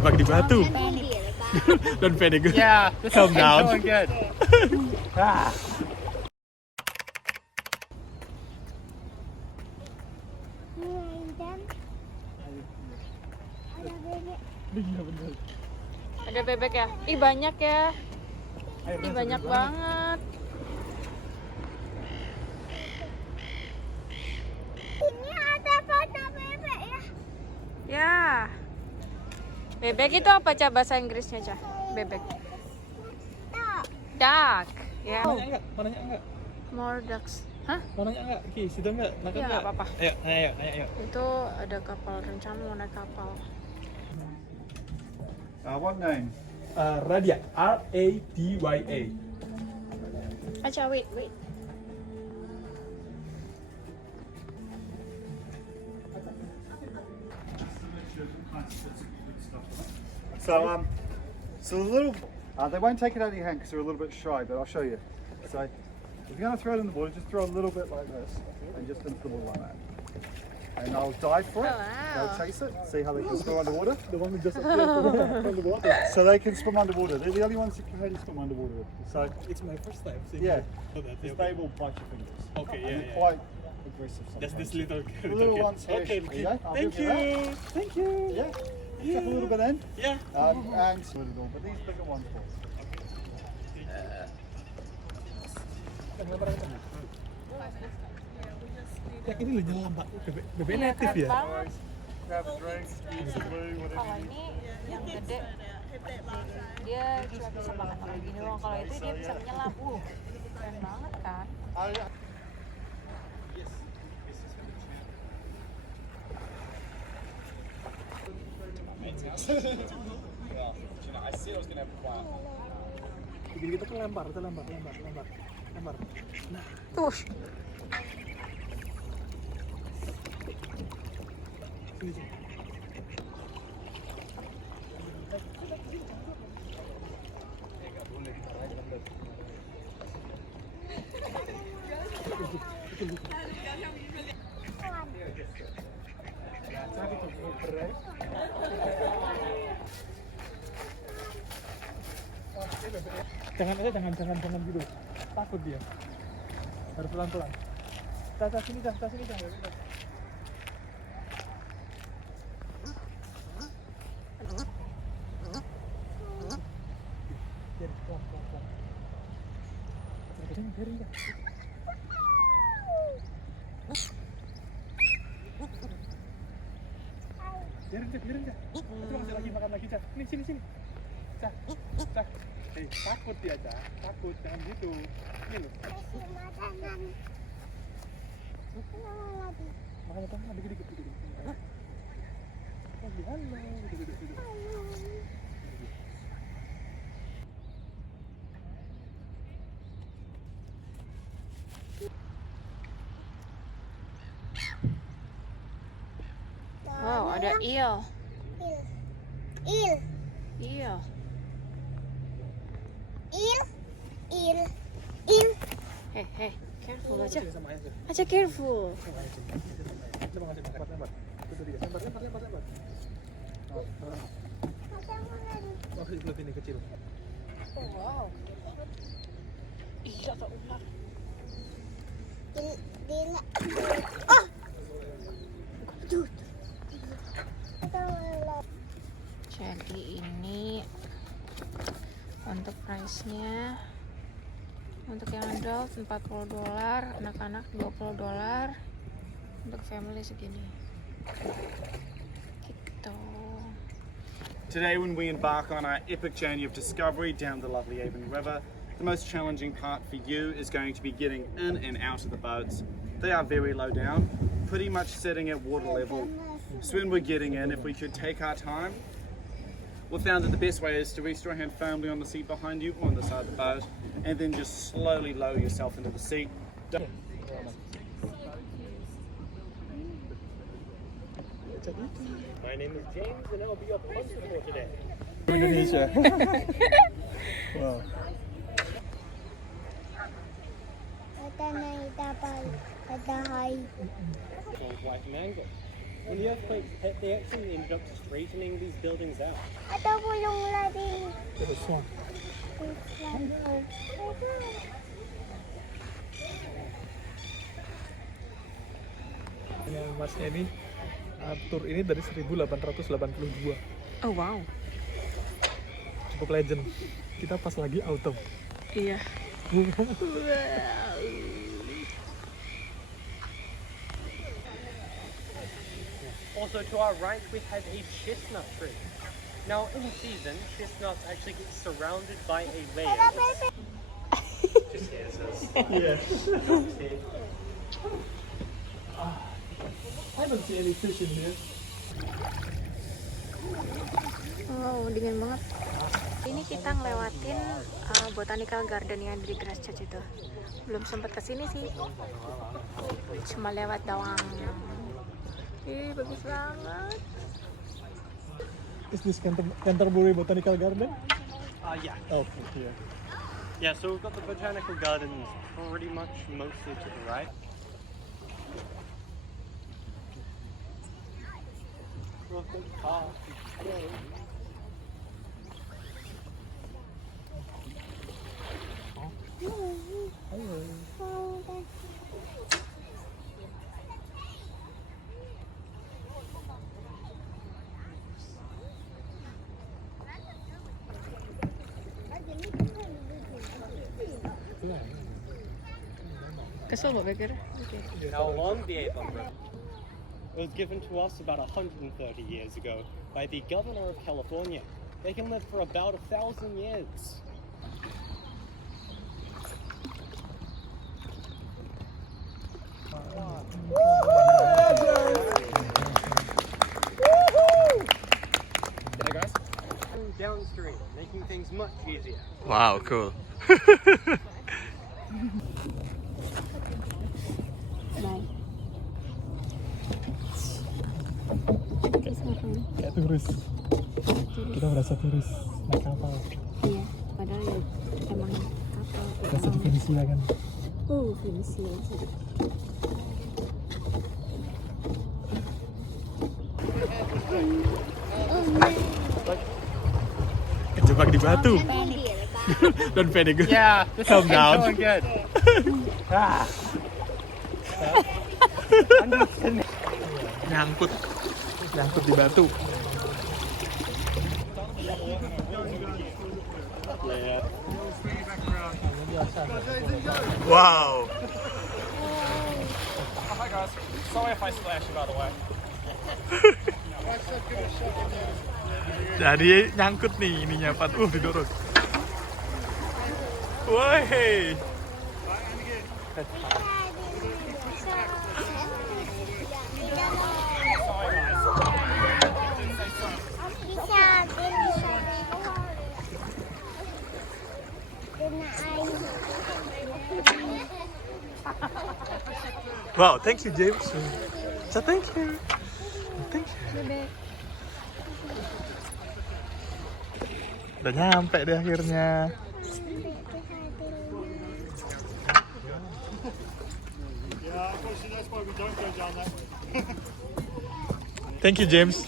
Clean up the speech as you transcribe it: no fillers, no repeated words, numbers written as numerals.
Terjebak di batu. Don't panic. Yeah, Calm down. going good. Ada bebek ya? Ih banyak ya. Ih banyak banget. Ini ada foto bebek ya. Ya. Bebek itu apa Ca bahasa Inggrisnya Ca? Bebek. Duck. Ya. Mananya enggak? More ducks. Hah? Mananya enggak? Ki, situ enggak? Makan Ya enggak? nggak apa-apa. Ayo. Itu ada kapal, rencana mau naik kapal. What name? Radia. R-A-D-Y-A. Aca, wait. So the little, they won't take it out of your hand because they're a little bit shy, but I'll show you. So if you're going to throw it in the water, just throw a little bit like this and just into the water like that. And they'll dive for it. Oh, wow. They'll chase it. See how they can swim underwater? The one that just appeared from the water. So they can swim underwater. They're the only ones that can swim underwater with. So It's my first time seeing yeah, that. because they will bite your fingers. Okay, And yeah, they're yeah. quite aggressive Just sometimes. this little The little kid. ones here. Okay, There you go. I'll thank give you that. you. Thank you. Yeah. Chuck a little bit in. Yeah. And split it all. But these bigger ones will. Ya ini loh nyelam Pak. Bebek Iya, native keren ya. banget. Grab a drink, use the blue, whatever Kalau you ini yang gede, dia cuma bisa makan kayak gini doang. Kalau itu dia bisa menyelam. Keren banget kan? Jadi kita tuh lempar. Tuh. Sini. Jangan gitu. Takut dia. Harus pelan-pelan. Tas sini dah. Biarin dah. Biarin dah. Itu masih lagi makan lagi, Cah. Sini. Cah. Takut dia, Cah. Takut, jangan gitu. Ini loh. Kasih makanan. Kenapa lagi? Makan apa? Dikit. Halo. Duduk. Wow, ada eel. Il. Eel. Hey, careful aja. Aja careful. Coba ngasih makan. Lempar. Itu dia. Lempar. Oh, belut ini kecil. Oh, wow. Iya, tak ular. Dila. Jadi ini untuk price-nya, untuk yang adult $40, anak-anak $20, untuk family segini. Gitu. Today, when we embark on our epic journey of discovery down the lovely Avon River, the most challenging part for you is going to be getting in and out of the boats. They are very low down, pretty much sitting at water level. So when we're getting in, if we could take our time, we found that the best way is to rest your hand firmly on the seat behind you or on the side of the boat, and then just slowly lower yourself into the seat. My name is James and I'll be your host for today. Indonesia. Wow. Ada naik kapal. Ada hai. Called white mango. When the earthquakes hit, they actually ended up straightening these buildings out. Ada bulung lagi. Terusnya. Ya, masnya ini tour ini dari 1882. Oh wow. Cukup legend. Kita pas lagi autumn. Iya. Also to our right, we have a chestnut tree. Now in season, chestnuts actually get surrounded by a layer. Just scares us. Yeah. I don't see any fish in here. Wow, dingin banget. Ini kita ngelewatin Botanical Garden yang di Christchurch itu. Belum sempat kesini sih. Cuma lewat doang. Ih, bagus banget. Is this Canterbury Botanical Garden? Yeah. Oh, yeah. Yeah, so we've got the Botanical Gardens pretty much mostly to the right. Kesel Mbak Beker? Now along the Avon River, it was given to us about 130 years ago by the governor of California. They can live for about 1,000 years. Hey guys. Downstream, making things much easier. Wow, cool. Kayak turis. Kita berasa turis naik kapal. Iya, padahal ya emang kapal. Berasa di Venesia kan. Venesia. Kejebak di batu. Don't panic. Yeah, this Calm is down. going good. Nyangkut di batu. Wow. Hi guys, sorry if I splash you by the way. Jadi nyangkut nih ininya Pat. Didorong. Woi. Wow, thank you James. So thank you. Thank you. Bebek. Udah nyampe deh akhirnya. Thank you James.